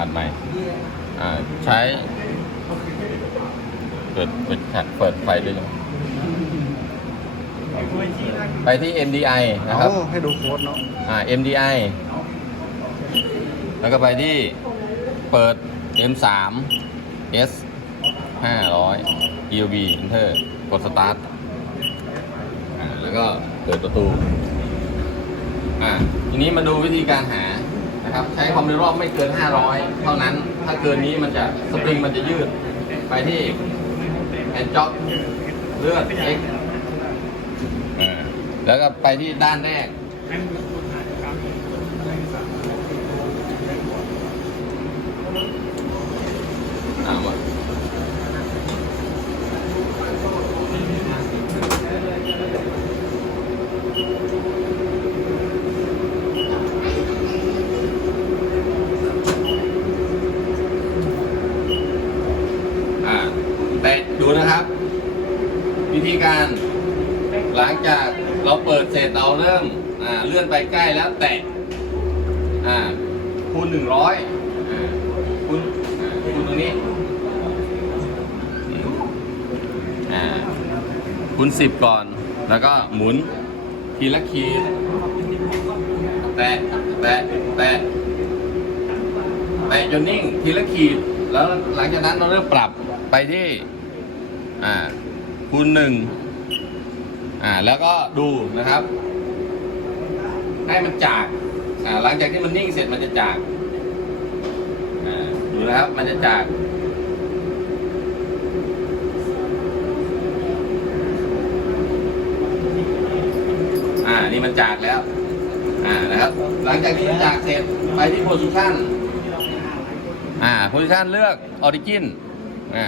อัดใหม่อ่าใช้ เปิดเปิดเปิดไฟด้วยนะไปที่ MDI นะครับเอาให้ดูโค้ดเนาะอ่า MDI แล้วก็ไปที่เปิด M3 S 500 EOB Enter กด Start อ่าแล้วก็เปิดประตู อ่าทีนี้มาดูวิธีการหา นะครับใช้ความเร็วรอบไม่เกิน 500 เท่านั้น ถ้าเกินนี้มันจะสปริงมันจะยืด ไปที่แอนจ็อกเลือดเอ็กแล้วก็ไปที่ด้านแรก อ่าว่าอ่าแต่ดูนะครับ วิธีการ หลังจากเราเปิดเสร็จเราเริ่มอ่าเลื่อนไปใกล้แล้วแตะอ่าคูณหนึ่งร้อยอ่าคูณอ่าคูณตรงนี้อ่า คูณสิบก่อน แล้วก็หมุนทีละขีดแตะแตะแตะแตะจนนิ่งทีละขีด แล้วหลังจากนั้นเราเริ่มปรับไปที่ อ่าคูณหนึ่งอ่า แล้วก็ดูนะครับ ให้มันจาก อ่า หลังจากที่มันนิ่งเสร็จมันจะจาก อ่า ดูนะครับ มันจะจาก นี่มันจากแล้ว อ่านะครับ หลังจากที่มันจากเสร็จไปที่โพซิชันอ่าโพซิชันเลือกออริจินอ่า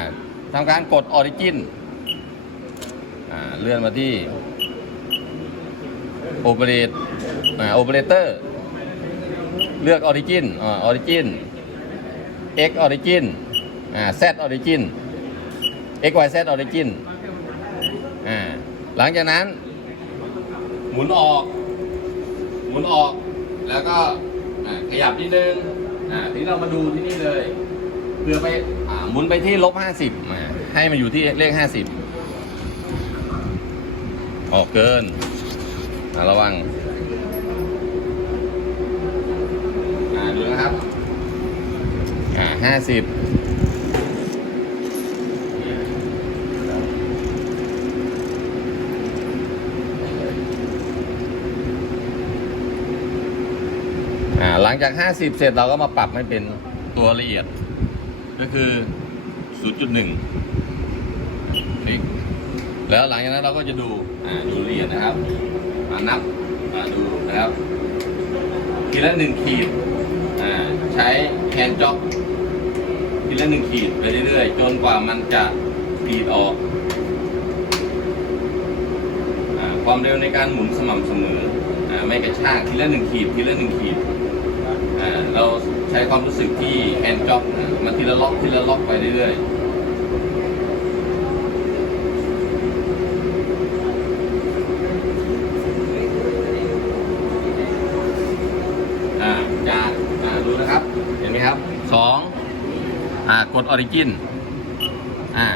ทำการกดออริจินอ่าเลื่อนมาที่โอเปเรตอ่าโอเปเรเตอร์เลือกออริจินอ่าออริจิน x ออริจินอ่า z ออริจิน x y z ออริจินอ่า หลังจากนั้น หมุนออก หมุนออก แล้วก็ขยับนิดนึงทีนี้เรามาดูที่นี่เลยเพื่อไปอหมุนไปที่ลบห้าสิบให้มันอยู่ที่เลขห้าสิบออกเกินอ่าระวังดูนะครับห้าสิบ ลังจาก 50 เสร็จเราก็มาปรับให้เป็นตัวละเอียด ก็คือ 0.1นี่แล้วหลังจากนั้นเราก็จะดูอ่าดูละเอียดนะครับมานับอ่าดูนะครับทีละหนึ่งขีดอ่าใช้แฮนด์จ็อกทีละหนึ่งขีดไปเรื่อยๆ จนกว่ามันจะขีดออกอาความเร็วในการหมุนสม่ำเสมออ่าไม่กระชากทีละหนึ่งขีดทีละหนึ่งขีด ใช้ความรู้สึกที่แฮนด์จ็อกมันทีละล็อกทีละล็อกไปเรื่อยๆอ่าจากอ่าดูนะครับเห็นไหมครับสองอ่ากดออริจิน อ่า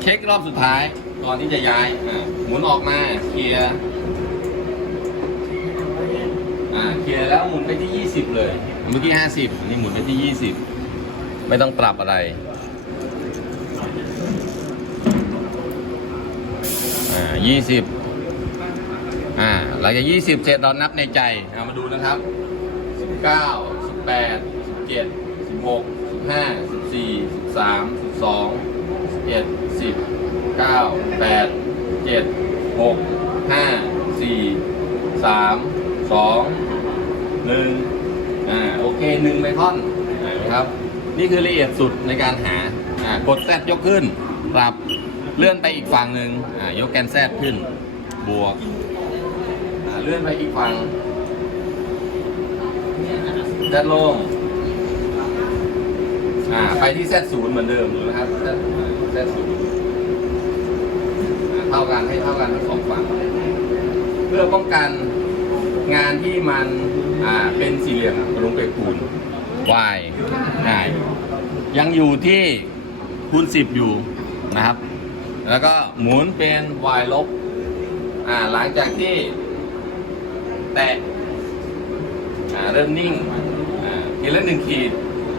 เช็ครอบสุดท้ายก่อนที่จะย้าย อ่า หมุนออกมา เคลียร์ อ่า เคลียร์แล้วหมุนไปที่20เลย เมื่อกี้50นี่หมุนไปที่20ไม่ต้องปรับอะไรอ่า20อ่าหลังจาก20เสร็จเรานับในใจเอามาดูนะครับ19 18 17 16 15 14 13 12 11 10 9 8 7 6 5 4 3 2 1อ่าโอเค หนึ่งไมครอนนะครับ นี่คือละเอียดสุดในการหา กดแซดยกขึ้น ปรับเลื่อนไปอีกฝั่งหนึ่งยกแกนแซดขึ้น บวก เลื่อนไปอีกฝั่งด้านลงอ่าไปที่ Z0 เหมือนเดิมนะครับ Z- Z0 อ่าเท่ากันให้เท่ากันทั้งสองฝั่ง เพื่อป้องกัน งานที่มันอ่าเป็นสี่เหลี่ยมอะกระลุงเปกปูน y อ่ายังอยู่ที่คูณ10 อยู่นะครับ แล้วก็หมุนเป็น y ลบอ่าหลังจากที่แตะอ่าเริ่มนิ่งอ่าทีละหนึ่งขีด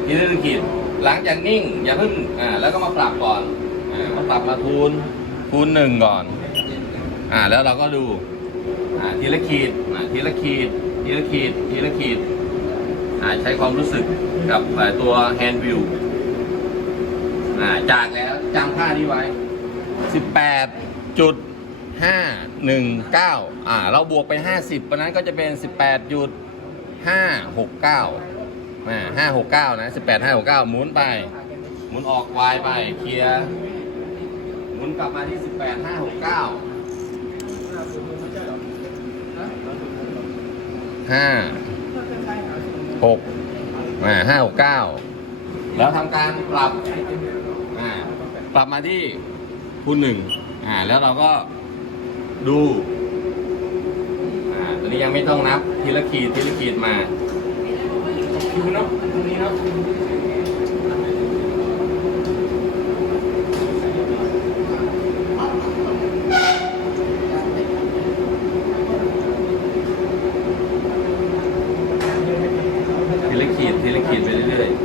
ทีละหนึ่งขีด หลังจากนิ่งอย่าเพิ่งอ่าแล้วก็มาปรับก่อนอ่ามาปรับมาทูนทูนหนึ่งก่อนอ่าแล้วเราก็ดูอ่าทีละขีดอ่า ทีละขีดทีละขีดทีละขีดอ่าใช้ความรู้สึกกับตัว hand view อ่าจากแล้วจำค่านี้ไว้ 18จุด519อ่าเราบวกไป 50เพราะนั้นก็จะเป็น 18จุด569อ่า569 นะ 18 569 หมุนไป หมุนออก y ไป เคลียร์ หมุนกลับมาที่ 18 569 5 6อ่าห้าหกเก้าแล้วทำการปรับอ่าปรับมาที่คูณหนึ่งอ่าแล้วเราก็ดูอ่าตอนนี้ยังไม่ต้องนับทีละขีดทีละขีดมาคิวเนาะตรงนี้เนาะทีละขีดทีละขีดไปเรื่อยๆ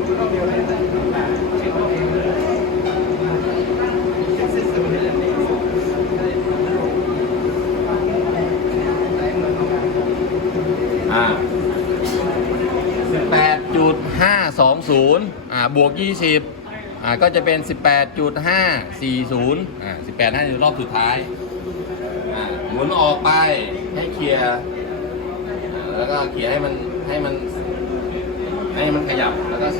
อ่า 60อ่าบวก 20อ่าก็จะเป็น 18.540อ่า18.5รอบสุดท้ายอ่าหมุนออกไปให้เคลียร์แล้วก็เคลียร์ให้มันให้มันให้มันขยับแล้วก็ 18.560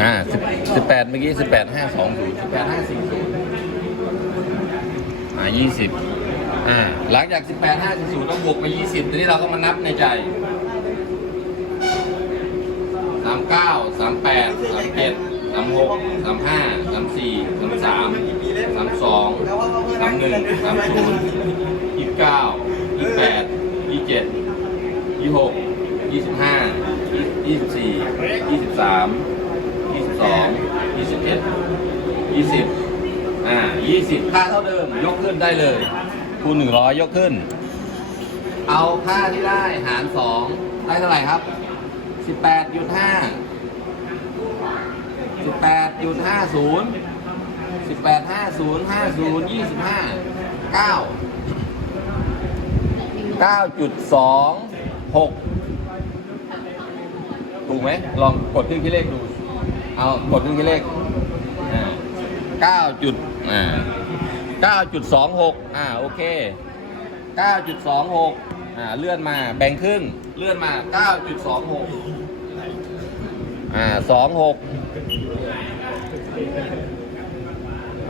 อ่า สิบแปดเมื่อกี้สิบแปดห้าสองศูนย์สิบแปดห้าสี่ศูนย์อ่ายี่สิบอ่าหลังจากสิบแปดห้าสี่ศูนย์เราบวกไปยี่สิบทีนี้เราก็มานับในใจสามเก้าสามแปดสามเจ็ดสามหกสามห้าสามสี่สามสามสามสองสามหนึ่งสามศูนย์ยี่สิบเก้ายี่สิบแปดยี่สิบเจ็ดยี่สิบหกยี่สิบห้ายี่สิบสี่ยี่สิบสาม องยี่สิบเอ็ดยี่สิบอ่ายี่สิบค่าเท่าเดิมยกขึ้นได้เลย คูณหนึ่งร้อยยกขึ้น เอาค่าที่ได้หารสองได้เท่าไหร่ครับสิบแปดจุดห้าสิบแปดจุดห้าศูนย์สิบแปดห้าศูนย์ห้าศูนย์ยี่สิบห้าเก้าเก้าจุดสองหกถูกไหมลองกดเครื่องคิดเลขดู เอากดเครื่องคิดเลขเก้าจุดอ่าเก้าจุดสองหกอ่าโอเคเก้าจุดสองหกอ่าเลื่อนมาแบ่งครึ่งเลื่อนมาเก้าจุดสองหกอ่าสองหก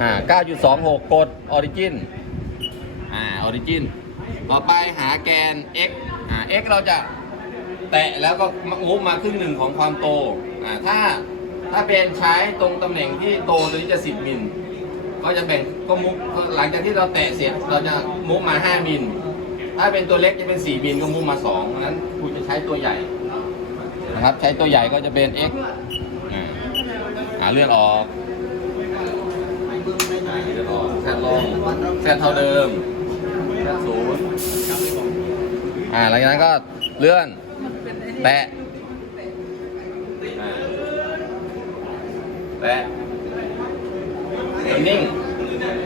อ่าเก้าจุดสองหกกดออริจินอ่าออริจินต่อไปหาแกน x อ่า x เราจะแตะแล้วก็มุบมาครึ่งหนึ่งของความโตอ่าถ้า ถ้าเป็นใช้ตรงตำแหน่งที่โตตัวนี้จะ 10มิลก็จะแบ่งก็มุกหลังจากที่เราแตะเสร็จเราจะมุกมา 5มิลถ้าเป็นตัวเล็กจะเป็น 4มิลก็มุกมา2เพราะนั้นคุณจะใช้ตัวใหญ่นะครับใช้ตัวใหญ่ก็จะเป็น x อ่าอ่าเลื่อนออกอ่าเลื่อนออกแซดลงแซดเท่าเดิมแซดศูนย์อ่าหลังจากนั้นก็เลื่อนแตะอ่า แตะแล้วนิ่ง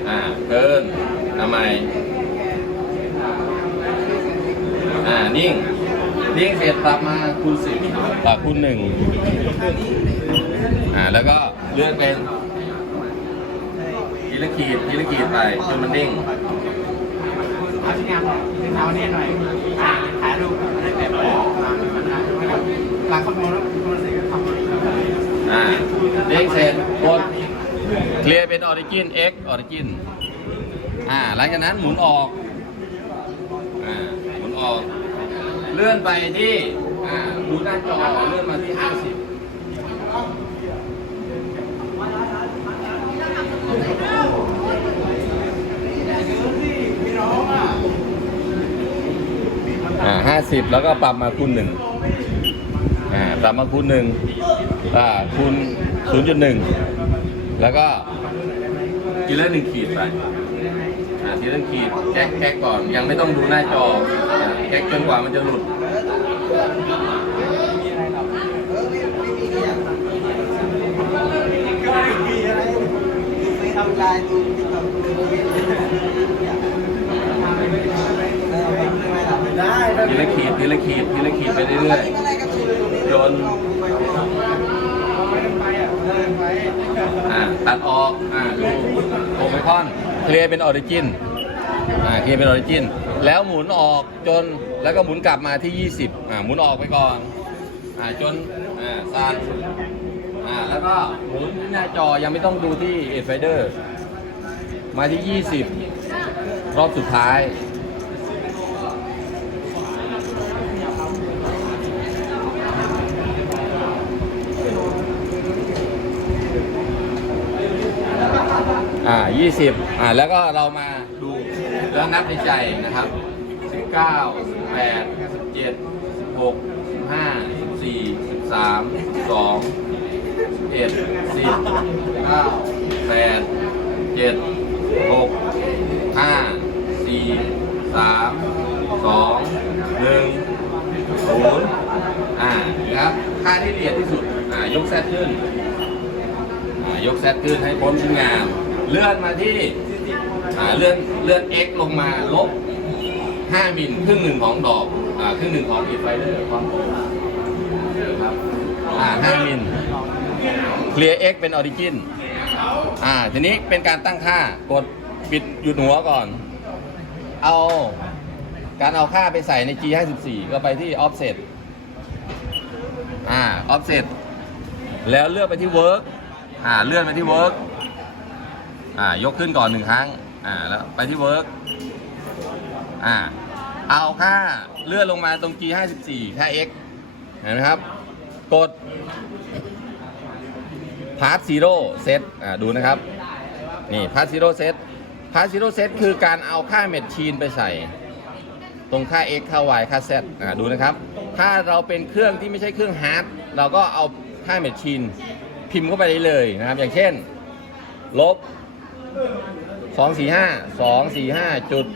อ่าเกินทำไมอ่านิ่งนิ่งเสร็จปรับมาคูณสิบปรับคูณหนึ่งอ่าแล้วก็เลื่อนเป็นทีละขีดทีละขีดไปจนมันนิ่งเอาที่งานเอาเนี่ยหน่อยอ่าถ่ายรูปได้แบบหลังคอนโทรลแล้ว อ่าเด้งเสร็จกดเคลียร์เป็นออริจิน X ออริจินอ่าหลังจากนั้นหมุนออกอ่าหมุนออก เลื่อนไปที่อ่าดูหน้าจอเลื่อนมาที่ 50อ่าห้าสิบแล้วก็ปรับมาคูณหนึ่งอ่าปรับมาคูณหนึ่ง อ่าคูณศูนย์จุดหนึ่งแล้วก็ทีละหนึ่งขีดไปอ่าทีละหนึ่งขีดแก๊กแก๊กก่อนยังไม่ต้องดูหน้าจออ่าแก๊กจนกว่ามันจะหลุดไม่ทำลายดูที่แบบได้ทีละขีดทีละขีดทีละขีดไปเรื่อยๆจนอ่า ตัดออก อ่าดูโอไมคอนเคลียร์เป็นออริจิน อ่าเคลียร์เป็นออริจิน แล้วหมุนออกจน แล้วก็หมุนกลับมาที่ 20 อ่า หมุนออกไปก่อน อ่า จน อ่าสั้นอ่า แล้วก็หมุนที่หน้าจอยังไม่ต้องดูที่เอฟไฟเดอร์ มาที่ 20 รอบสุดท้าย อ่า20อ่าแล้วก็เรามาดูแล้วนับในใจนะครับ 19 18 17 16 15 14 13 2 1 10 9 8 7 6 5 4 3 2 1 0อ่านะครับค่าที่ละเอียดที่สุด อ่า ยกแซดขึ้น อ่า ยกแซดขึ้นให้พ้นชิ้นงาม เลื่อนมาที่อ่าเลื่อนเลื่อน x ลงมาลบ 5มิลครึ่งหนึ่งของดอกอ่าครึ่งหนึ่งของอีไฟเดอร์ความโปร่งนะครับอ่า5มิลเคลียร์ x เป็นออริจินอ่าทีนี้เป็นการตั้งค่ากดปิดหยุดหัวก่อน เอาการเอาค่าไปใส่ใน G54 ก็ไปที่ offset อ่า offset แล้วเลือกไปที่ work อ่าเลื่อนไปที่ work อ่ายกขึ้นก่อนหนึ่งครั้งอ่าแล้วไปที่ work อ่าเอาค่าเลื่อนลงมาตรง G 54ค่า x เห็นไหมครับ กด part zero set อ่าดูนะครับ นี่ part zero set part zero set คือการเอาค่าเมชชีนไปใส่ ตรงค่า x ค่า y ค่า z อ่าดูนะครับ ถ้าเราเป็นเครื่องที่ไม่ใช่เครื่องฮาร์ดเราก็เอาค่าเมชชีนพิมพ์เข้าไปได้เลยนะครับ อย่างเช่น ลบ 245 245จุด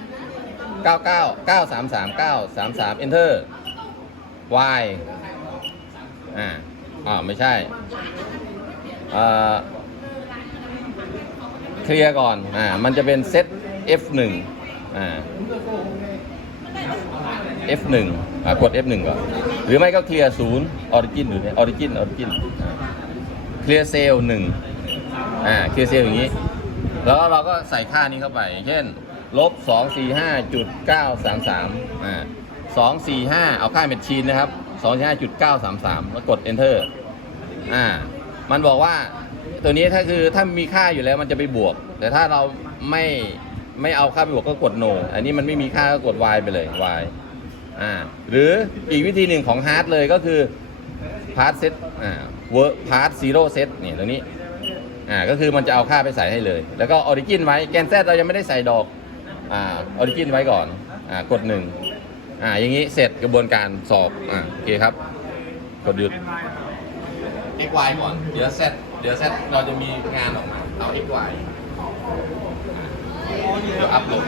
99 933 933 enter y อ่าอ่าไม่ใช่อ่าเคลียร์ก่อน อ่า มันจะเป็นเซต F1 อ่า F1 อ่ากด F1 ก่อน หรือไม่ก็เคลียร์ศูนย์ออริจินอยู่เนี่ยออริจินออริจินเคลียร์เซลล์หนึ่งอ่า เคลียร์เซลล์อย่างนี้ แล้วเราก็ใส่ค่านี้เข้าไป เช่นลบ2 4 5จุด9 3 3อ่า2 4 5เอาค่าเมชชีนนะครับ2 4 5จุด9 3 3แล้วกด enter อ่า มันบอกว่าตัวนี้ถ้าคือถ้ามีค่าอยู่แล้วมันจะไปบวก แต่ถ้าเราไม่ไม่เอาค่าไปบวกก็กด no อันนี้มันไม่มีค่าก็กด y ไปเลย y อ่า หรืออีกวิธีหนึ่งของ hard เลยก็คือ part set อ่า work part zero set นี่ตรงนี้ อ่าก็คือมันจะเอาค่าไปใส่ให้เลย แล้วก็ออริจินไว้แกนแซดเรายังไม่ได้ใส่ดอกอ่าออริจินไว้ก่อนอ่ากดหนึ่งอ่าอย่างนี้เสร็จกระบวนการสอบอ่าโอเคครับ กดหยุด x y ก่อน เดี๋ยว z เดี๋ยว z เราจะมีงานออกมาเอา x y เดี๋ยวอัพโหลด